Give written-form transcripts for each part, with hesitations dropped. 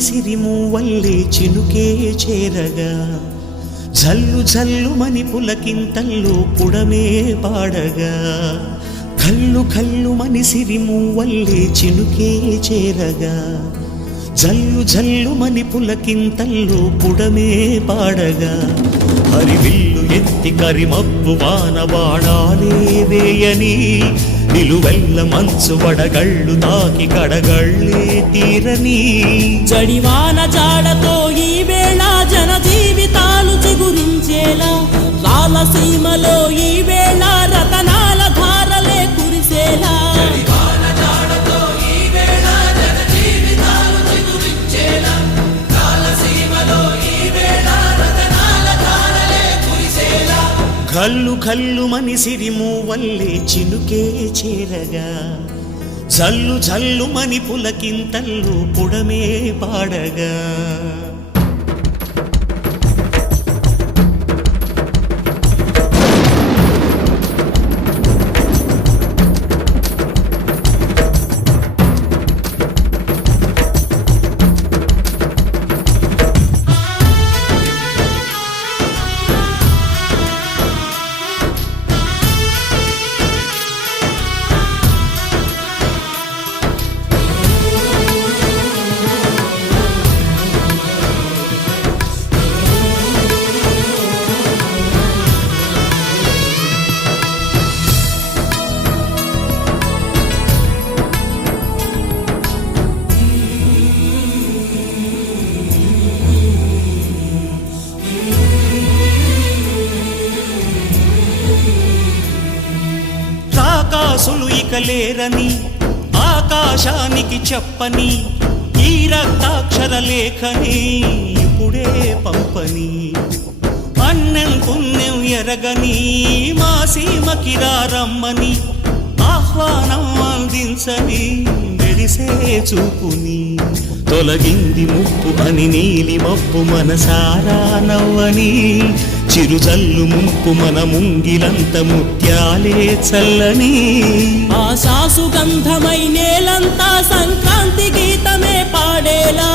సిరిమూవల్లే చినుకే చేరగా జల్లు జల్లుమని పులకింతల్లో పుడమే పాడగా కల్లు కల్లుమని సిరిమూవల్లే చినుకే చేరగా జల్లు జల్లుమని పులకింతల్లో పుడమే పాడగా హరివిల్లు ఎత్తి కరిమబ్బు వానబాణాలే వేయని నిలువెల్ల మంచు వడగళ్ళు తాకి కడగళ్ళే తీరని జడివాన జాడతో ఈ వేళ జన జీవితాలు చిగురించేలా రాలసీమలో ఈ వేళ రతనాల ధారలే కురిసేలా కల్లు కల్లుమని సిరిమూవల్లే చినుకే చేరగా జల్లు జల్లుమని పులకింతల్లో పుడమే పాడగా రాకాసులు ఇక లేరని ఆకాశానికి చెప్పని ఈ రక్తాక్షర లేఖని ఇప్పుడే పంపని అన్నం పుణ్యం ఎరగని మా సీమకి రమ్మని ఆహ్వానం అందించని మెరిసే చూపుని తొలగింది ముప్పు అని నీలి మప్పు మనసారా నవ్వని చిరుజల్లు ముంపు మన ముంగిలంత ముత్యాలే చల్లని ఆశాసు గంధమై నేలంతా సంక్రాంతి గీతమే పాడేలా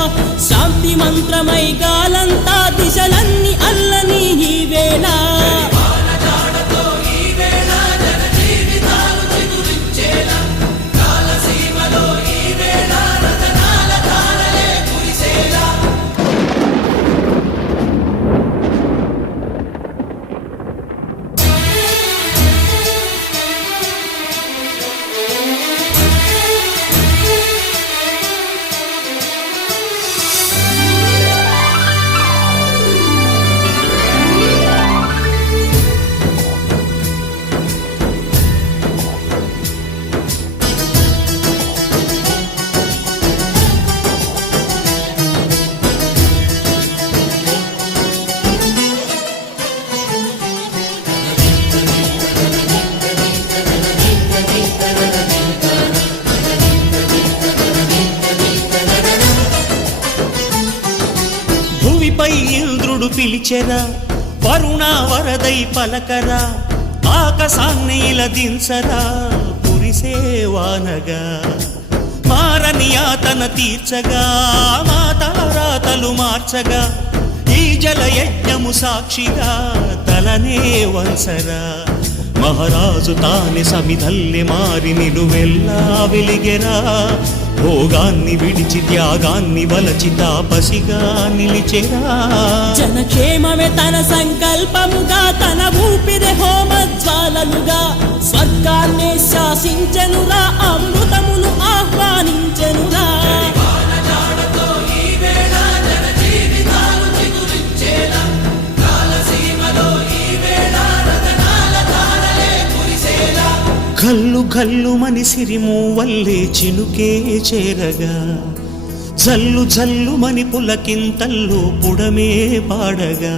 శాంతి మంత్రమై గాలంతా దిశలన్నీ అల్లని ఈ వేళ భూమిపై ఇంద్రుడు పిలిచెరా వరుణ వరదై పలకరా ఆకాశాన్ని ఇలా దించరా కురిసే వానగా మారని యాతన తీర్చగా మా తారాతలు మార్చగా ఈ జల యజ్ఞము సాక్షిగా తలనే వంచరా మహారాజు తానే సమిధల్లె మారి నిలువెల్లా వెలిగెరా భోగాన్ని విడిచి త్యాగాన్ని వలచి తాపసిగా నిలిచెరా జనక్షేమమే తన సంకల్పముగా తన ఊపిరి హోమజ్వాలలుగా స్వర్గాన్ని శాసించెనురా అమృతమును ఆహ్వానించెనురా కల్లు కల్లుమని సిరిమూవల్లే చినుకే చేరగా జల్లు జల్లుమని పులకింతల్లో పుడమే పాడగా